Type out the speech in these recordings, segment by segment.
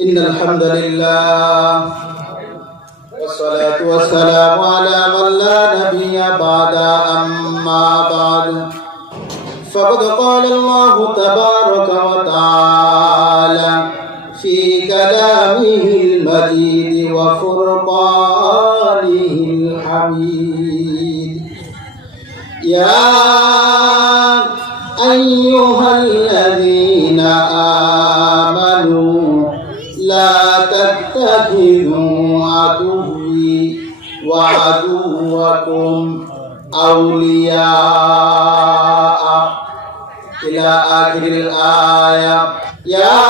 إن الحمد لله والصلاة والسلام على من لا نبي بعد أما بعد. فقد قال الله تبارك وتعالى في كلامه المجيد وفرقانه الحميد. يا تتخذوا عدوي وعدوكم أولياء إلى آخر الآية. يا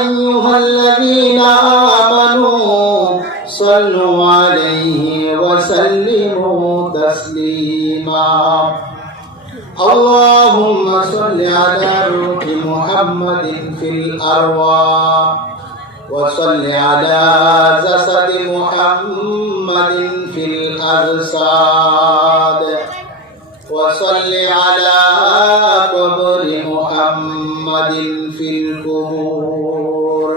أيها الذين آمنوا صلوا عليه وسلموا تسليما. اللهم صل على روح محمد في الأرواح. وصل على جسد محمد في الأجساد وصل على قبر محمد في القبور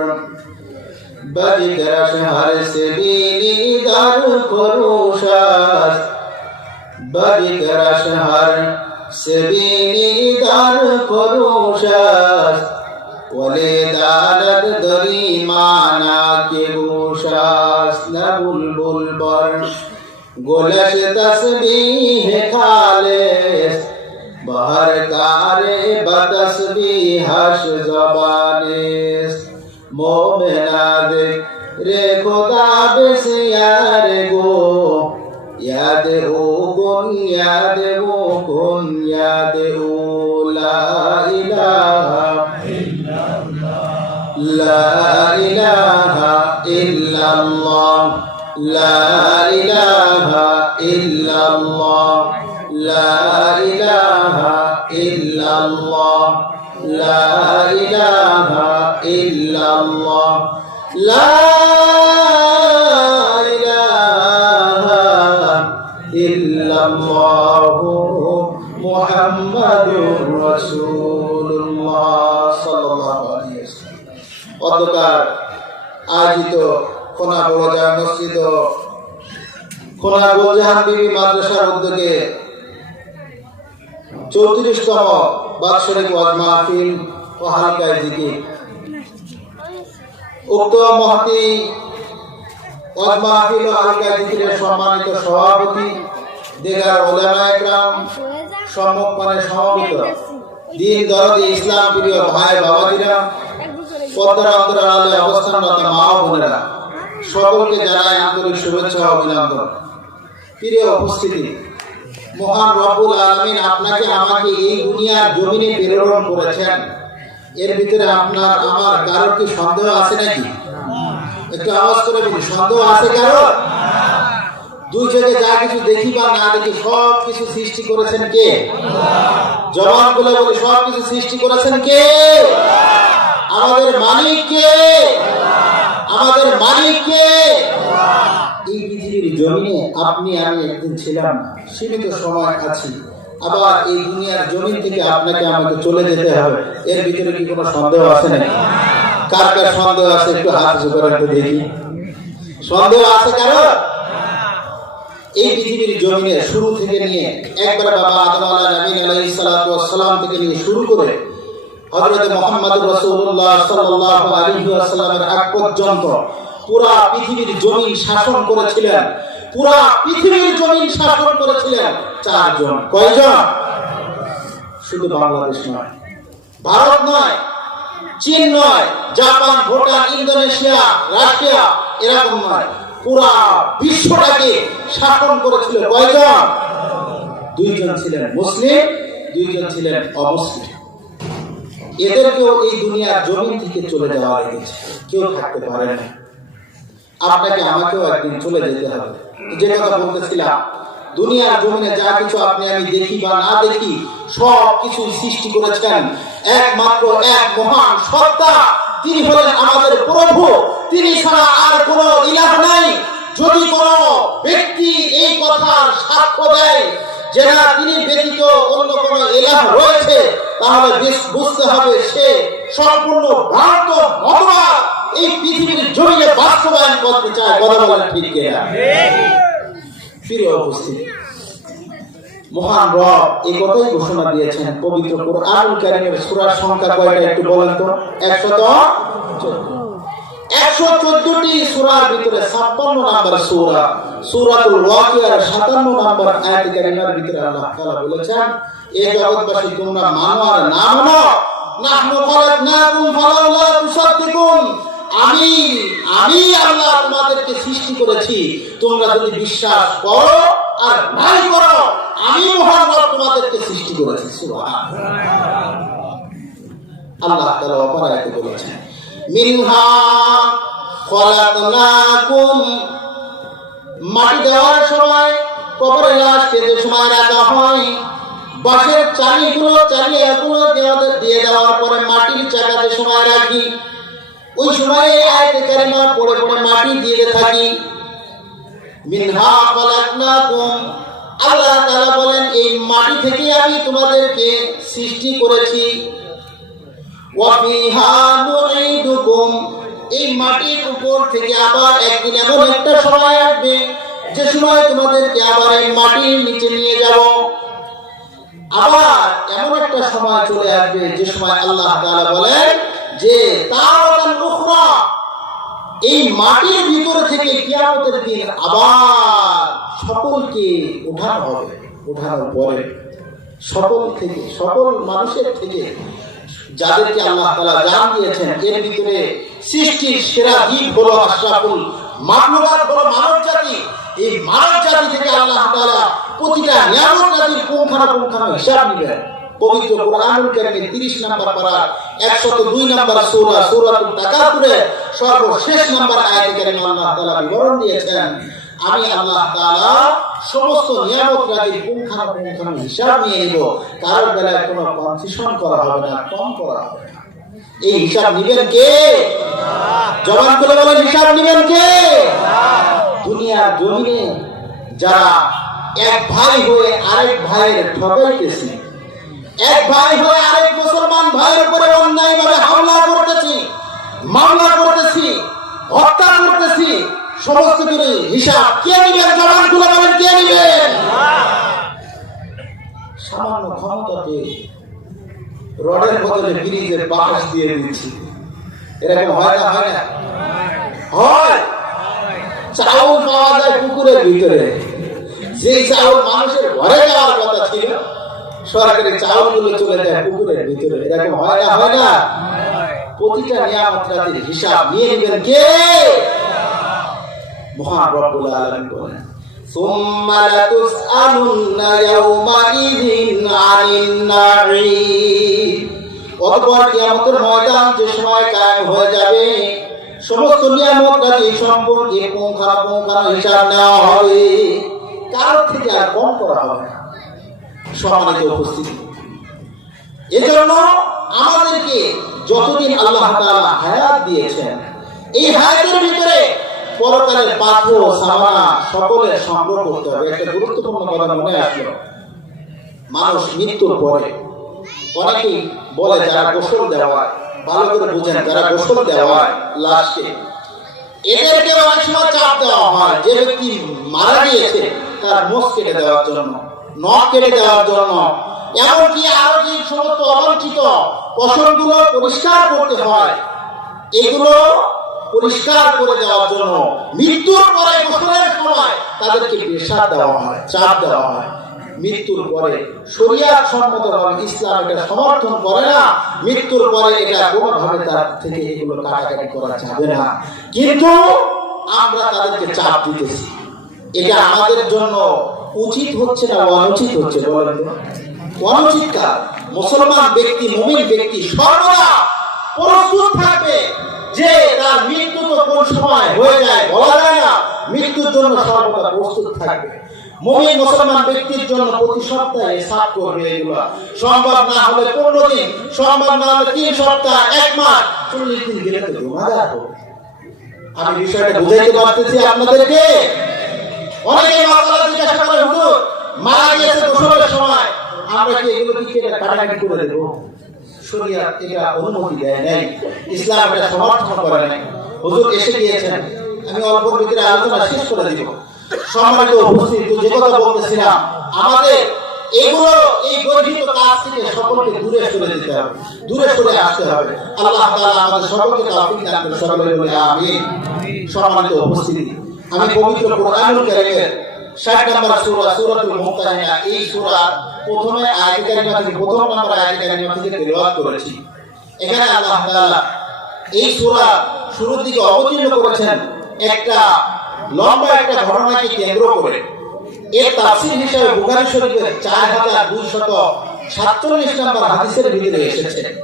بجدر شهر سبيلي در خروشاس بجدر شهر سبيلي در خروشاس ولدانت دری گوشاس نہ بلبل برش گلش تسبیح خالص بہر کارے بتسبیحش زبانس مومنا ذکر خدا بسیار گو یاد او کن یاد او کن یاد او لا الہ لا الہ الله لا إله إلا الله لا إله إلا الله لا إله إلا الله لا إله إلا الله محمد رسول الله صلى الله عليه وسلم অন্ধকার আয়োজিত খোনা বড়জা মসজিদ ও গোলজাহান বিবি মাদ্রাসার উদ্যোগে চৌত্রিশতম বাৎসরিক ওয়াজ মাহফিল ও হালকায় জিকির। উক্ত মহতি ওয়াজ মাহফিল ও হালকায় জিকিরের সম্মানিত সভাপতি, দেগার ওলামা একরাম সম্মুখপানে সমবেত দিন দরদি ইসলাম প্রিয় ভাই বাবাজিরা, পদ্মার অবস্থানরত মা বোনেরা। সকলকে জানাই আন্তরিক শুভেচ্ছা অভিনন্দন। প্রিয় উপস্থিতি, মহান রব্বুল আলমিন আপনাকে আমাকে এই দুনিয়ার জমিনে প্রেরণ করেছেন। এর ভিতরে আপনার, আমার কারোর কি সন্দেহ আছে নাকি? একটু আওয়াজ করে বলি, সন্দেহ আছে কারও দুই চোখে যা কিছু দেখি বা না দেখি, সব কিছু সৃষ্টি করেছেন কে? জবান বলে বলি, সব কিছু সৃষ্টি করেছেন কে? আমাদের মালিক কে? আমাদের মালিক কে এই পৃথিবীর জমিনে আপনি আমি একদিন ছিলাম না। সীমিত সময় আছি। আবার এই দুনিয়ার জমিন থেকে আপনাকে আমাকে চলে যেতে হবে। এর ভিতরে কি কোনো সন্দেহ আছে নাকি? কার কার সন্দেহ আছে একটু হাত করে একটু দেখি। সন্দেহ আছে কারও এই পৃথিবীর জমিনে শুরু থেকে নিয়ে একবার বাবা আদম আলাহ আলাইহিস সালাম থেকে নিয়ে শুরু করে হযরত মুহাম্মদ রাসূলুল্লাহ সাল্লাল্লাহু আলাইহি ওয়াসাল্লামের পর্যন্ত পুরা পৃথিবীর জমিন শাসন করেছিলেন। পুরা পৃথিবীর জমিন শাসন করেছিলেন চারজন। কয়জন? শুধু বাংলাদেশ নয়। ভারত নয়, চীন নয়, জাপান, ভুটান, ইন্দোনেশিয়া, রাশিয়া, এরকম নয়। পুরা বিশ্বটাকে শাসন করেছিল। কয়জন? দুইজন ছিলেন মুসলিম, দুইজন ছিলেন অমুসলিম। এদেরকেও এই দুনিয়ার জমিন থেকে চলে যাওয়া লেগেছে কেউ থাকতে পারে না। আপনাকে আমাকেও একদিন চলে যেতে হবে। যে কথা বলতেছিলাম, দুনিয়ার জমিনে যা কিছু আপনি আমি দেখি বা না দেখি, সব কিছু সৃষ্টি করেছেন। একমাত্র এক মহান সত্তা, তিনি হলেন আমাদের প্রভু। তিনি ছাড়া আর কোনো ইলাহ নাই। যদি কোনো ব্যক্তি এই কথার সাক্ষ্য দেয় যে না তিনি ব্যতীত অন্য কোনো ইলাহ রয়েছে, তাহলে বুঝতে হবে সে সম্পূর্ণ মতবাদ এই পৃথিবীর জমিনে বাস্তবায়ন করতে চায়, কথা ঠিক কিনা? প্রিয় উপস্থিতি, মহান রব এই কথাই ঘোষণা দিয়েছেন, পবিত্র সূরার সংখ্যা কয়টা একটু বলেন তো? 114 114টি সূরার ভিতরে 56 নাম্বার সূরা, সূরাতুল ওয়াকিয়ার 57 নাম্বার আয়াত কারীমার ভিতরে আল্লাহ তাআলা বলেছেন এই জগৎবাসী, তোমরা আর না নাহনু খালাকনাকুম ফালাউলা তুসাদ্দিকুন। আমি আমি আল্লাহ তোমাদেরকে সৃষ্টি করেছি, তোমরা যদি বিশ্বাস করো আর নাই করো, আমি তোমাদেরকে সৃষ্টি করেছি, সুবহানাল্লাহ। আল্লাহ তাআলা অপর আয়াতে বলেছেন মিনহা খলাকনাকুম। মাটি দেওয়ার সময় কবরে লাশ পেতে সময় রাখা হয়। বাঁশের চালিগুলো চালিয়ে এগুলো দিয়ে দেওয়ার পরে মাটির চাকাতে সময় রাখি। ওই সময়ে আয়াতে কারিমা পড়ে পড়ে মাটি দিয়ে থাকি। মিনহা খলাকনাকুম। আল্লাহ তাআলা বলেন, এই মাটি থেকে আমি তোমাদেরকে সৃষ্টি করেছি। এই মাটির উপর থেকে আবার একদিন এমন একটা সময় আসবে, যে সময় তোমাদেরকে আবার এই মাটির নিচে নিয়ে যাব। আবার এমন একটা সময় চলে আসবে, যে সময় আল্লাহ তাআলা বলেন যে উখরা, এই মাটির ভিতর থেকে কিয়ামতের দিন আবার সকলকে উঠানো হবে উঠানোর পরে সকল থেকে, সকল মানুষের থেকে যাদেরকে আল্লাহ তাআলা জান দিয়েছেন, এর ভিতরে সৃষ্টির সেরা জীব হলো আশরাফুল মাখলুকাত হলো মানব জাতি। এই মানব জাতি থেকে আল্লাহ তাআলা প্রতিটা নিয়ামত জাতির পুঙ্খানুপুঙ্খানু হিসাব নেবেন। পবিত্র কোরআনুল কারীমের 30 নম্বর পারা 102 নম্বর সূরা, সূরাতুল তাকাতুরে সর্বশেষ নম্বর আয়াতে কারিমে আল্লাহ তাআলা বিবরণ দিয়েছেন। আমি আল্লাহ তাআলা সমস্ত নিয়ামত পুঙ্খানুপুঙ্খানু হিসাব নিয়ে বেলায় কোনো কনসেশন করা হবে না, কম করা হবে না। এই হিসাব নিবেন কে? জবান করে বলেন, হিসাব নিবেন কে? দুনিয়ার জমিনে যারা এক ভাই হয়ে আরেক ভাইয়ের ঠকাইতেছে, এক ভাই হয়ে আরেক মুসলমান ভাইয়ের উপরে অন্যায় ভাবে হামলা করতেছি মামলা করতেছি হত্যা সমস্ত কিছু হিসাব কে নিবেন? জবান খুলে বলেন, কে নিবেন? সামান্য ক্ষমতা পেয়ে রডের বদলে ব্রিজের বাতাস দিয়ে দিচ্ছি। এরকম হয় না হয় না? হয়। চাউল পাওয়া যায় পুকুরের ভিতরে। যে চাউল মানুষের ঘরে যাওয়ার কথা ছিল, সরকারি চাউলগুলো চলে যায় পুকুরের ভিতরে। এরকম হয় না হয় না? প্রতিটা নিয়ামত রাতির হিসাব নিয়ে নেবেন কে? মহান রব্বুল আলামিন বলেন ثم لتسألن يومئذ عن النعيم অতঃপর কিয়ামতের ময়দান যে সময় কায়েম হয়ে যাবে সমস্ত নিয়ামত রাজি সম্পর্কে পুঙ্খানুপুঙ্খানু হিসাব নেওয়া হবে কারোর থেকে আর কম করা হবে না সম্মানিত উপস্থিতি এজন্য আমাদেরকে যতদিন আল্লাহ তাআলা হায়াত দিয়েছেন এই হায়াতের ভিতরে পরকালের পাথর সামানা সকলের সংগ্রহ করতে হবে। একটা গুরুত্বপূর্ণ কথা মনে আসলো। মানুষ মৃত্যুর পরে অনেকেই বলে যারা গোসল দেওয়া ভালো করে বুঝেন যারা গোসল দেওয়া লাশকে এদেরকে অনেক সময় চাপ দেওয়া হয়। যে ব্যক্তি মারা গিয়েছে তার মুখ কেটে দেওয়ার জন্য। নখ কেটে দেওয়ার জন্য। এমনকি আরও যে সমস্ত অবাঞ্ছিত ফসলগুলো পরিষ্কার করতে হয় এগুলো পরিষ্কার করে দেওয়ার জন্য মৃত্যুর পরে গোসলের সময় তাদেরকে প্রেশার দেওয়া হয়, চাপ দেওয়া হয়। মৃত্যুর পরে শরিয়াত সম্মতভাবে ইসলাম এটা সমর্থন করে না, মৃত্যুর পরে এটা কোনোভাবে তার থেকে এগুলো কাটাকাটি করা যাবে না। কিন্তু আমরা তাদেরকে চাপ দিতেছি। এটা আমাদের জন্য উচিত হচ্ছে না অনুচিত হচ্ছে বলেন অনুচিত কাজ মুসলমান ব্যক্তি, মুমিন ব্যক্তি সর্বদা প্রস্তুত থাকবে। যে তার মৃত্যু তো কোন সময় হয়ে যায় বলা যায় না, মৃত্যুর জন্য সর্বদা প্রস্তুত থাকবে। মুমিন মুসলমান ব্যক্তির জন্য প্রতি সপ্তাহে সাত করবে এগুলো। সম্ভব না হলে পনেরো দিন, সম্ভব না হলে তিন সপ্তাহ, এক মাস, চল্লিশ দিন গেলে তো হাজার হবে। আমি বিষয়টা বুঝাইতে পারতেছি আপনাদেরকে? অনেকে মাসালা জিজ্ঞাসা করে হুজুর, মারা গিয়েছে গোসলের সময়। আমরা কি এগুলো কি কেটে কাটাকাটি করে দেবো? শরিয়াত এটা অনুমতি দেয় নাই। ইসলাম এটা সমর্থন করে নাই। হুজুর এসে গিয়েছেন। আমি অল্প ভিতরে আলোচনা শেষ করে দিব। সম্মানিত উপস্থিত যে কথা বলতেছিলাম আমাদের এগুলো এই গর্হিত কাজ থেকে সকলকে দূরে সরে দিতে হবে। দূরে সরে আসতে হবে। আল্লাহ তাআলা আমাদের সকলকে তৌফিক দান করে সকলে বলে আমিন। সম্মানিত উপস্থিতি আমি পবিত্র কোরআনুল কারীমের 60 নম্বর সূরা সূরাতুল মুমতাহিনা এই সূরা প্রথমে আয়াত কারিমা থেকে প্রথম নম্বর আয়াত কারিমা থেকে তেলাওয়াত করেছি এখানে আল্লাহ তাআলা এই সূরা শুরুর দিকে অবতীর্ণ করেছেন একটা লম্বা একটা ঘটনাকে কেন্দ্র করে। এর তাফসীর হিসেবে বুখারী শরীফের 4247 নম্বর হাদিসের ভিতরে এসেছে।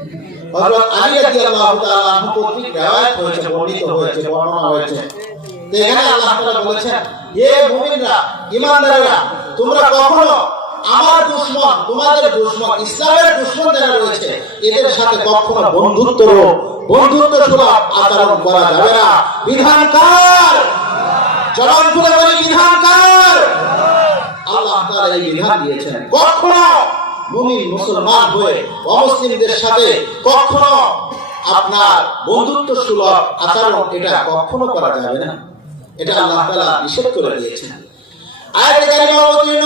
হযরত আলী রাদিয়াল্লাহু তাআলা আনহু কর্তৃক riwayat হয়েছে, বর্ণিত হয়েছে, বর্ণনা হয়েছে। এখানে আল্লাহ তাআলা বলেছেন, হে মুমিনরা, ঈমানদাররা, তোমরা কখনো আমার দুশমন, তোমাদের দুশমন, ইসলামের দুশমন যারা রয়েছে, এদের সাথে কখনো বন্ধুত্ব বন্ধুত্ব আচরণ করা যাবে না। বিধান কার? বলি, বিধান কার? আল্লাহ এই বিধান দিয়েছেন। কখনো মুমিন মুসলমান হয়ে অমুসলিমদের সাথে কখনো আপনার বন্ধুত্ব সুলভ আচরণ এটা কখনো করা যাবে না। এটা আল্লাহ তাআলা নিষেধ করে দিয়েছেন। আয়াতে কারিমা অবতীর্ণ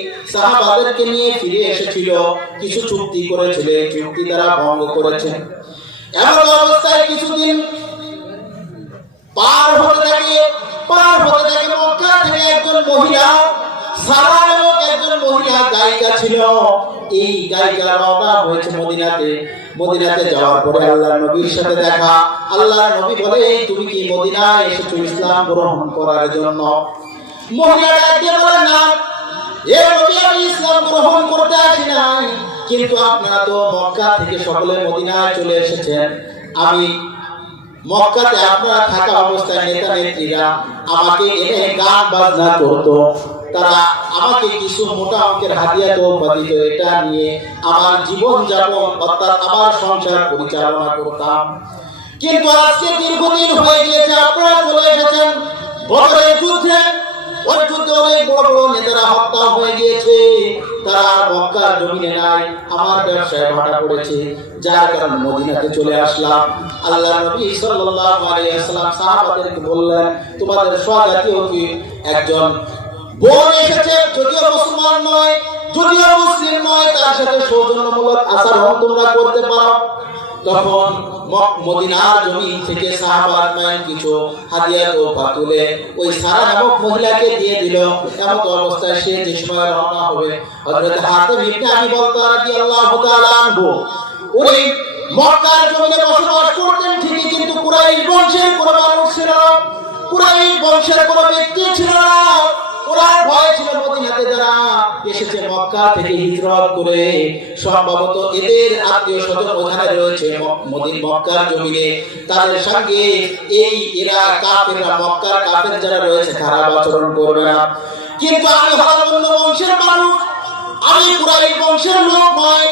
সাহাবাদেরকে নিয়ে ফিরে এসেছিল, কিছু চুক্তি করেছিল, এই চুক্তি তারা ভঙ্গ করেছে এমন অবস্থায় কিছুদিন পার হতে থাকে, পার হতে থাকে মক্কা থেকে একজন মহিলা সারা নামক একজন মহিলা গায়িকা ছিল। এই গায়িকা রওনা হয়েছে মদিনাতে। মদিনাতে যাওয়ার পরে আল্লাহর নবীর সাথে দেখা। আল্লাহর নবী বলে তুমি কি মদিনায় এসেছ ইসলাম গ্রহণ করার জন্য? মহিলাটা দিয়ে বলে, না। এ নবী আমি ইসলাম গ্রহণ করতে নাই, কিন্তু মক্কা থেকে সকলে মদিনায় চলে এসেছেন। আমি মক্কাতে আপনারা থাকা অবস্থায় আমাকে তারা আমাকে কিছু মোটা অঙ্কের হাদিয়া তোফা দিত এটা নিয়ে আমার জীবন যাপন অর্থাৎ আমার সংসার পরিচালনা করতাম। কিন্তু আজকে দীর্ঘদিন হয়ে গিয়েছে, আপনারা চলে এসেছেন বদরের ওই যুদ্ধে অনেক বড় বড় নেতারা হত্যা হয়ে গিয়েছে। তারা মক্কার জমিনে নাই। আমার ব্যবসায় ভাটা পড়েছে। যার কারণে মদিনাতে চলে আসলাম। আল্লাহ নবী সাল্লাল্লাহু আলাইহি সাহাবাদেরকে বললেন, তোমাদের স্বজাতীয় কি? একজন বোন এসেছে, যদিও মুসলমান নয়, যদিও মুসলিম নয়, তার সাথে সৌজন্যমূলক আচরণ তোমরা করতে পারো। তখন মদিনার জমি থেকে সাহাবাত কিছু হাদিয়া ও তুলে ওই সারা নামক মহিলাকে দিয়ে দিল। এমন অবস্থায় সে যে সময় রওনা হবে, হযরত ভিটে ইবনে আবি বলতা রাদিয়াল্লাহু তাআলা আনহু, উনি মক্কার জমিনে বসবাস করতেন ঠিকই, কিন্তু কুরাইশ বংশের কোনো মানুষ ছিল কুরাইশ বংশের কোনো ব্যক্তি ছিল না। ভয় ছিল মদিনাতে যারা এসেছে, মক্কা থেকে হিজরত করে। সম্ভবত এদের আত্মীয় স্বজন ওখানে রয়েছে মদিন মক্কার জমিনে। তাদের সঙ্গে এই এরা কাফেররা, মক্কার কাফের যারা রয়েছে আচরণ করবে না। কিন্তু আমি বংশের মানুষ, আমি বংশের লোক নয়।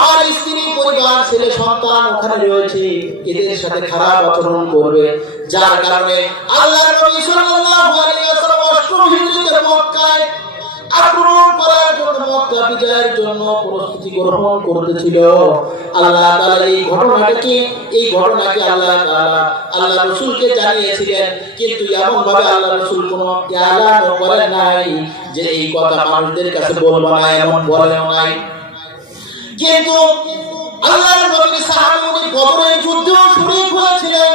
আমার স্ত্রী, পরিবার, ছেলে, সন্তান ওখানে রয়েছে, এদের সাথে খারাপ আচরণ করবে। যার কারণে আল্লাহ নবী সাল্লাল্লাহু আলাইহি ওয়াসাল্লাম অষ্টম মক্কায় আক্রমণ করার জন্য, মক্কা বিজয়ের জন্য প্রস্তুতি গ্রহণ করতেছিল আল্লাহ তাআলা এই ঘটনাটাকে, এই ঘটনাকে আল্লাহ তাআলা, আল্লাহ রাসূলকে জানিয়েছিলেন, কিন্তু এমন ভাবে আল্লাহ রাসূল কোনো এলান করেন নাই যে এই কথা মানুষদের কাছে বলব না, এমন বলেও নাই। কিন্তু আল্লাহর নবী সাহাবী উনি বদরের যুদ্ধেও শরীক হয়েছিলেন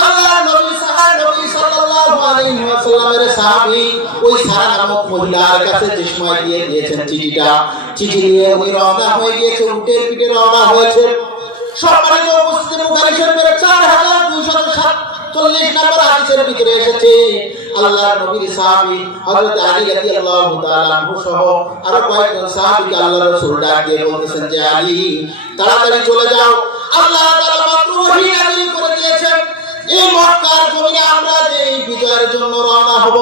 আল্লাহ নবী, সাহার নবী সাল্লাল্লাহু আলাইহি ওয়াসাল্লামের সাহাবী, ওই সারা নামক মহিলার কাছে যে দিয়ে দিয়েছেন চিঠিটা। চিঠি নিয়ে উনি রওনা গিয়েছে উঠে পিঠে রওনা হয়েছে। সম্মানিত উপস্থিতি বুখারী শরীফের 4247 নম্বর হাদিসের ভিতরে এসেছে। আল্লাহর নবীর সাহাবী হযরত আলী রাদিয়াল্লাহু তাআলা আনহু সহ আরও কয়েকজন সাহাবীকে আল্লাহর রাসূল ডাক দিয়ে বলতেছেন যে, আলী, তাড়াতাড়ি চলে যাও। আল্লাহ তাআলা এই মক্কার জমিনে আমরা যে বিজয়ের জন্য রওনা হব,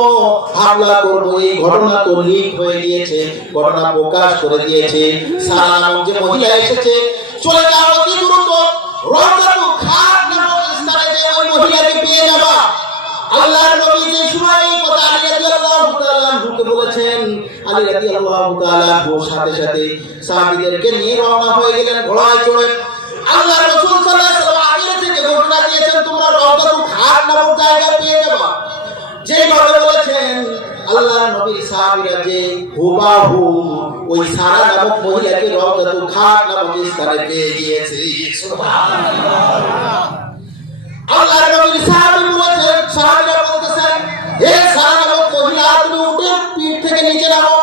হামলা করব, এই ঘটনা তো লিক হয়ে গিয়েছে, ঘটনা প্রকাশ করে দিয়েছে, সারা যে মহিলা এসেছে। চলে যাও, অতি দ্রুত ওই মহিলাকে পেয়ে আল্লাহর নবী যে সময় এই কথা আলী রাদিয়াল্লাহু তাআলা বলেছেন, আলী রাদিয়াল্লাহু তাআলা সাথে সাথে সাহাবীদেরকে নিয়ে রওনা হয়ে গেলেন ঘোড়ায় চড়ে। আল্লাহ রাসূল সাল্লাল্লাহু আলাইহি থেকে ঘোষণা দিয়েছেন, তোমরা রওনাটু খাট নামক জায়গা পেয়ে যেভাবে বলেছেন, আল্লাহ নবীর সাহাবীরা যে হুবাহু ওই সারা নামক মহিলাকে খাট নামক স্থানে পেয়ে গিয়েছে। আল্লাহর নবীর সাহাবী বলেছেন, সাহাবীরা বলতেছেন, হে সারা নামক মহিলা, তুমি উঠে পিঠ থেকে নিচে নামো।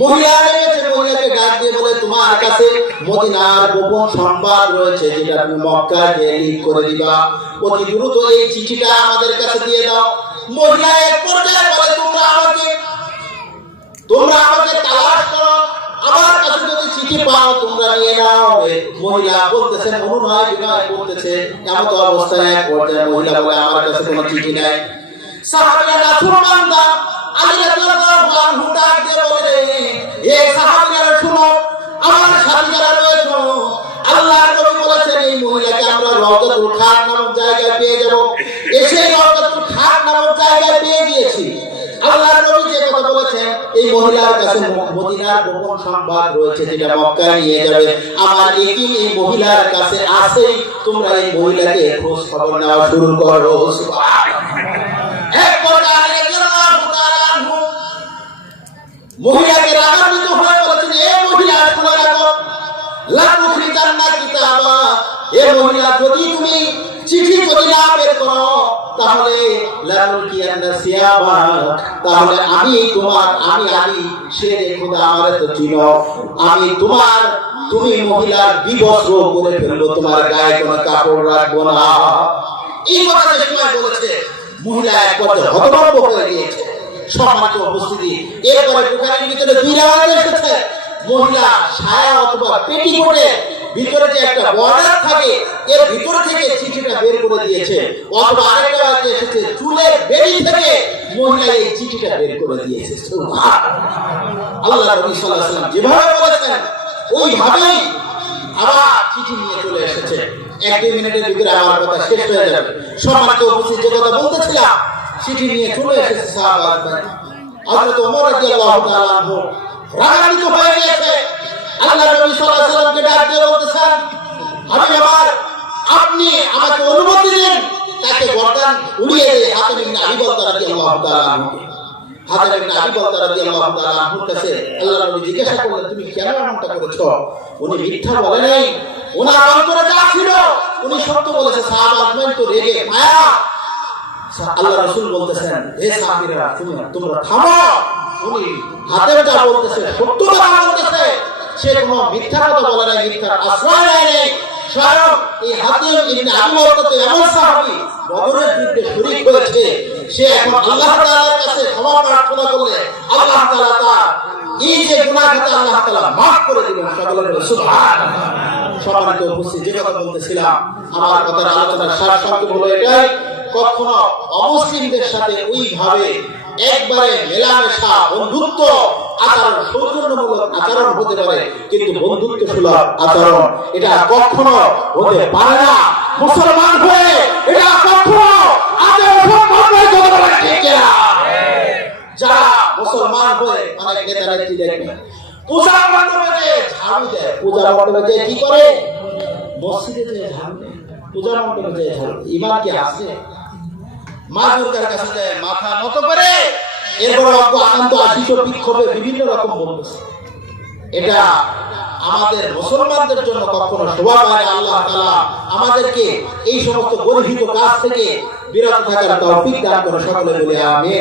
মহিলা নেমেছে মহিলাকে ডাক দিয়ে বলে তোমার কাছে মদিনার গোপন সংবাদ রয়েছে, যেটা তুমি মক্কা যে লিক করে দিবা। অতি দ্রুত এই চিঠিটা আমাদের কাছে দিয়ে দাও। মহিলা এক পর্যায়ে বলে, তোমরা আমাকে তোমরা আমাকে তালাশ করো। আমার কাছে যদি চিঠি পাও, তোমরা নিয়ে নাও। মহিলা বলতেছেন অনুনয় বিনয় করতেছে। এমন তো অবস্থায় এক পর্যায়ে মহিলা বলে, আমার কাছে কোনো চিঠি নাই। সাহাবীরা শুনলাম না আলী রাদিয়াল্লাহু দিয়ে বলে হে সাহাবীরা, শুনো আমার যারা রয়েছে। আল্লাহ নবী বলেছেন, এই মহিলাকে আমরা রওজাতুল খাট নামক জায়গায় পেয়ে যাব। এসে রওজাতুল খাট নামক জায়গায় পেয়ে গিয়েছি। আল্লাহ নবী যে কথা বলেছেন, এই মহিলার কাছে মদিনার গোপন সংবাদ রয়েছে যেটা মক্কায় নিয়ে যাবে। আমার একিন এই মহিলার কাছে আছে তোমরা এই মহিলাকে খোঁজ খবর নেওয়া শুরু করো। মহিলাকে রাগান্বিত এ মহিলা যদি তুমি চিঠি যদি না বের করো, তাহলে তাহলে আমি তোমার, আমি আমি সে খোদা আমারে তো আমি তোমার, তুমি মহিলার বিবস্ত্র করে ফেলব, তোমার গায়ে কোনো কাপড় রাখব না। এই কথা সময় বলেছে, মহিলা এক পর্যায়ে হতভম্ব করে গিয়েছে সম্মানিত উপস্থিতি। এরপরে বুখারীর ভিতরে দুই এসেছে। মহিলা, ছায়া অথবা পেটি করে ভিতরে যে একটা বর্ডার থাকে, এর ভিতর থেকে চিঠিটা বের করে দিয়েছে। অথবা আরেকটা রাওয়াতে এসেছে, চুলের বেড়ি থেকে মহিলা এই চিঠিটা বের করে দিয়েছে। আল্লাহ আলাইহি ওয়াসাল্লাম যেভাবে বলেছেন, ওইভাবেই আবার চিঠি নিয়ে চলে এসেছে। এক দুই মিনিটের ভিতরে আমার কথা শেষ হয়ে যাবে। উপস্থিত যে কথা বলতেছিলাম, চিঠি নিয়ে চলে এসেছে সাহাবা হযরত ওমর রাদিয়াল্লাহু তাআলা রাগান্বিত হয়ে গিয়েছে আল্লাহ নবী সাল্লাল্লাহু আলাইহি ওয়াসাল্লামকে ডাক দিয়ে বলতেছেন, আমি আমার, আপনি আমাকে অনুমতি দিন, তাকে গর্দান উড়িয়ে দিয়ে হাতে নিন আবি বলতা রাদিয়াল্লাহু তাআলা হাতে নিন আবি বলতা রাদিয়াল্লাহু তাআলা আনহুর কাছে আল্লাহ নবী জিজ্ঞাসা করলেন, তুমি কেন এমনটা করেছ? উনি মিথ্যা বলে নাই। ওনার অন্তরে যা ছিল, উনি সত্য বলেছে। সাহাবা আজমাইন তো রেগে মায়া। আল্লাহ রাসূল বলতেছেন, হে সাহাবীরা, তুমি তোমরা থামো। উনি হাতে যা বলতেছে সত্য কথা বলতেছে। সে কোনো মিথ্যা কথা বলে নাই মিথ্যার আশ্রয় নেয় নাই। স্বয়ং এই হাতিম ইবনে আবু ওয়াক্কাত এমন সাহাবী বদরের যুদ্ধে শরীক হয়েছে। সে এখন আল্লাহ তাআলার কাছে ক্ষমা প্রার্থনা করলে আল্লাহ তাআলা তার এই যে গুনাহ খাতা আল্লাহ তাআলা maaf করে দিবেন সকলে সুবহানাল্লাহ। সম্মানিত উপস্থিত যে কথা বলতেছিলাম আমার কথার আলোচনার সার সংক্ষেপ হলো এটাই। কখনো অমুসলিমদের সাথে ওইভাবে একবারে মেলামেশা, বন্ধুত্ব আচরণ, সৌজন্যমূলক আচরণ হতে পারে, কিন্তু বন্ধুত্ব সুলভ আচরণ, এটা কখনো হতে পারে না। মুসলমান হয়ে এটা কখনো? যারা মুসলমান হয়ে অনেক নেতা নেত্রী দেখবেন পূজা মণ্ডপে যে ঝাড়ু দেয়। পূজা মণ্ডপে কি করে? মসজিদে ঝাড়ু দেয়। পূজা মণ্ডপে ঝাড়ু ইমান কি আছে মা দুর্গার কাছে যায় মাথা নত করে আনন্দ আসিত বিক্ষোভে বিভিন্ন রকম এটা আমাদের মুসলমানদের জন্য কখনো শোভা পায় আল্লাহ তালা আমাদেরকে এই সমস্ত গর্হিত কাজ থেকে বিরত থাকার তৌফিক দান করে সকলে বলে আমিন।